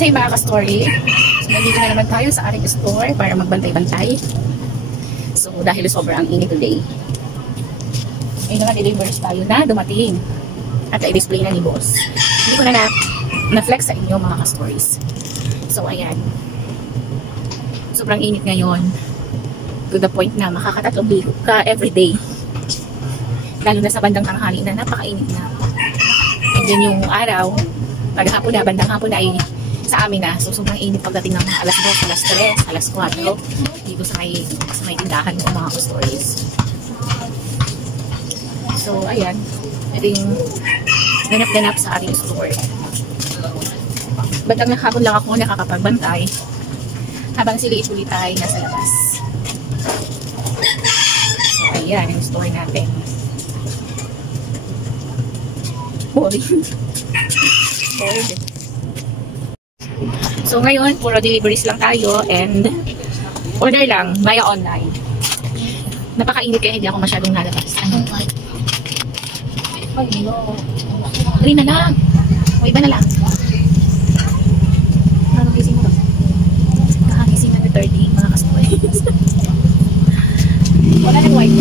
Sa mga ka-story, so nandito na naman tayo sa ating store para magbantay-bantay. So dahil sobrang init today, may mga deliveries tayo na dumating at i-display na ni boss. Hindi ko na flex sa inyo mga ka-stories. So ayan, sobrang init ngayon to the point na makakatatlong bigo ka everyday, lalo na sa bandang tanghali na napakainit na. And then yung araw, paghapon na, bandang hapon na ay sa amin na. So sobrang init pagdating ng mga alas 2, alas 3, alas 4 dito sa may tindahan ng mga stories. So ayan, ito yung ganap-ganap sa ating store. Bandang hapon lang ako nakakapagbantay habang sila itulit ay nasa labas. So ayan yung store natin. Boring. Boring. So ngayon, puro deliveries lang tayo and order lang via online. Napakainit kaya hindi ako masyadong nalabas. Green na lang. O iba na lang. Kakagising mo lang. Kakagising na 30 mga ka-stories. Wala nang white.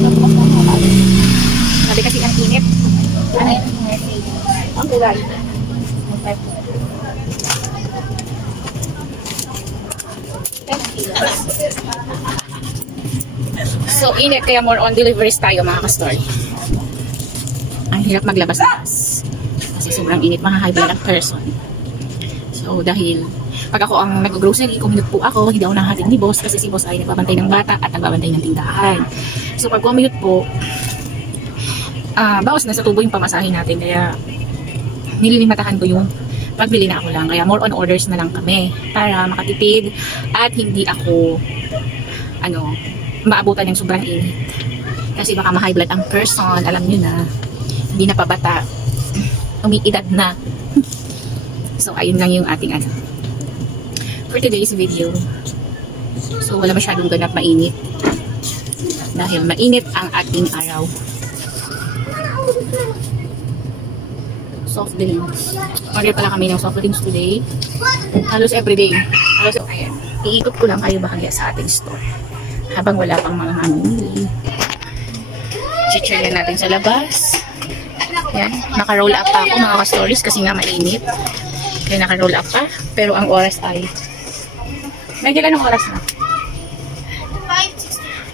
Sabi kasi ang init. Ano yun? Ang kulay. So init kaya more on deliveries tayo mga ka-story. Ang hirap maglabas-labas kasi sobrang init, high blood person. So dahil pag ako ang nag-grocery, commute po ako, hindi ako nahatid ni boss kasi si boss ay nagbabantay ng bata at nagbabantay ng tindahan. So pag commute po, bawas na sa tubo yung pamasahin natin, kaya nililimatahan ko yung pagbili na ako lang. Kaya more on orders na lang kami para makatipid at hindi ako maabutan ng sobrang init. Kasi baka ma-high blood ang person, alam nyo na, hindi na pabata, umiidad na. So ayun lang yung ating for today's video. So wala masyadong ganap mainit dahil mainit ang ating araw. Soft drinks. Order pala kami ng soft drinks today. Halos everyday. Halos, ayan. Iikot ko lang kayo bahagya sa ating store habang wala pang mga mamimili. Chichiryan natin sa labas. Yan. Naka-roll up pa ako mga ka-stories kasi nga mainit. Kaya naka-roll up pa. Pero ang oras ay medyo ganong oras na?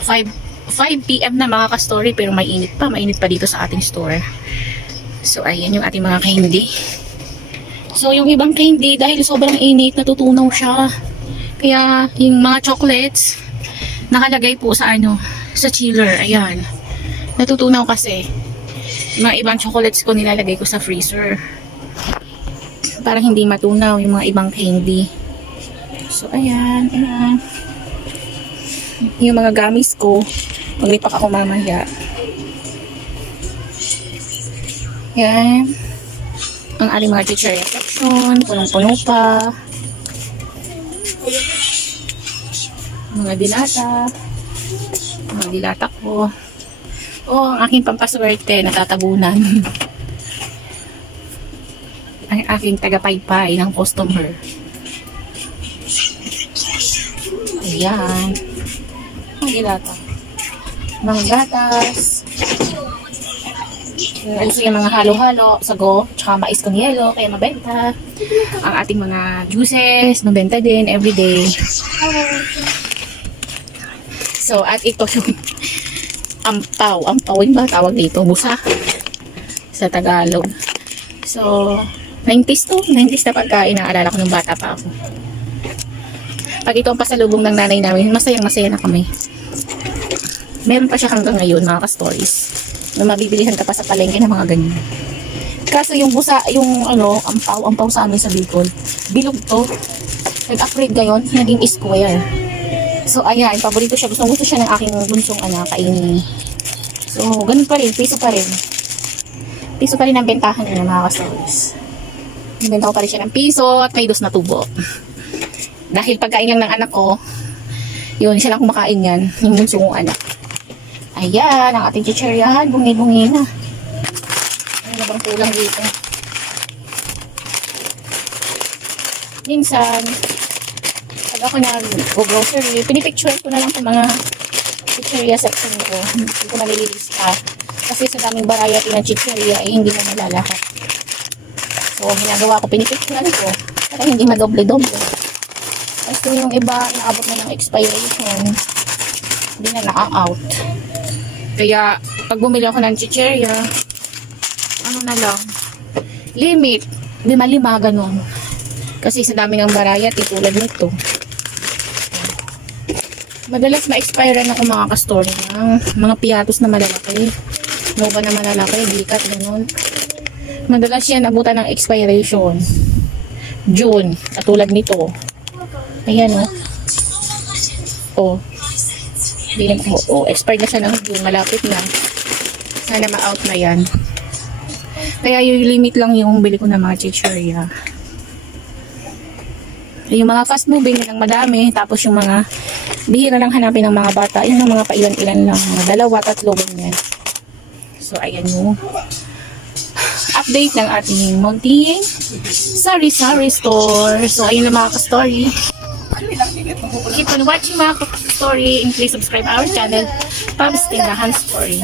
5 PM na mga ka-story, pero mainit pa. Mainit pa dito sa ating store. So ayan yung ating mga candy. So yung ibang candy dahil sobrang init natutunaw siya. Kaya yung mga chocolates nakalagay po sa sa chiller. Ayan. Natutunaw kasi. Yung mga ibang chocolates ko nilalagay ko sa freezer para hindi matunaw yung mga ibang candy. So ayan, ayan. Yung mga gummies ko, maglipak ako mamaya. Yan. Ang ating mga chichirya section. Punong-puno pa. Mga dilata. Mga dilata ko. Oh, ang aking pampaswerte. Natatabunan. Ang aking tagapaypay ng customer. Ayan. Mga dilata. Mga gatas. Also yung mga halo-halo, sago, tsaka mais con yelo, kaya mabenta. Ang ating mga juices, mabenta din, everyday. So, at ito yung ampaw. Ampaw yun ba tawag dito? Busa. Sa Tagalog. So, 90s to. 90s na pagkain. Naalala ko nung bata pa ako. Pag ito ang pasalubong ng nanay namin, masayang-masaya na kami. Meron pa siya hanggang ngayon, mga ka-stories. Na mabibilihan ka pa sa palengke ng mga ganyan. Kaso yung busa, yung ampaw sa amin sa Bicol, bilog to. Nag-upgrade ngayon, naging square. So ayan, paborito siya. Gusto siya ng aking bunsong kainin. So, ganun pa rin, piso pa rin. Piso pa rin ang bentahan niya, mga ka-stories. Nabenta ko pa rin siya ng piso at may 2 na tubo. Dahil pagkain lang ng anak ko, yun, siya lang kumakain yan, yung bunsong kong anak. Ayan, ang ating chichiryahan. Bungi-bungi na. Ano na bang kulang dito? minsan, pag ako nag-grocery, pinipicture ko na lang itong mga chicheria section ko. Hindi ko nalilista. Kasi sa daming variety ng chicheria, hindi mo malalahat. So, ginagawa ko, pinipicturean ko. Para hindi madoble-doble. Kasi yung iba, naabot na ng expiration. Hindi na na-out. Kaya, pag bumili ako ng chicheria, ano na lang, limit, 5-5, ganun. Kasi sa dami ng variety, tulad nito. Madalas ma-expire na ako mga ka-store ng mga piatos na malalaki. Nova na malalaki, bikat, ganun. Madalas yan, abutan ng expiration. June, katulad nito. Ayan, oh. Expired na siya ng June, malapit na. Sana ma-out na yan. Kaya yung limit lang yung bili ko ng mga chicheria. Yung mga fast moving lang madami, tapos yung mga bihira lang hanapin ng mga bata, yun ang mga pailan-ilan lang, mga 2, 3, ganyan. So, ayan yung update ng ating munting sari-sari store. So, ayun lang mga ka-story. Keep on watching mga ka-story and please subscribe our channel, Pabs Tindahan Story.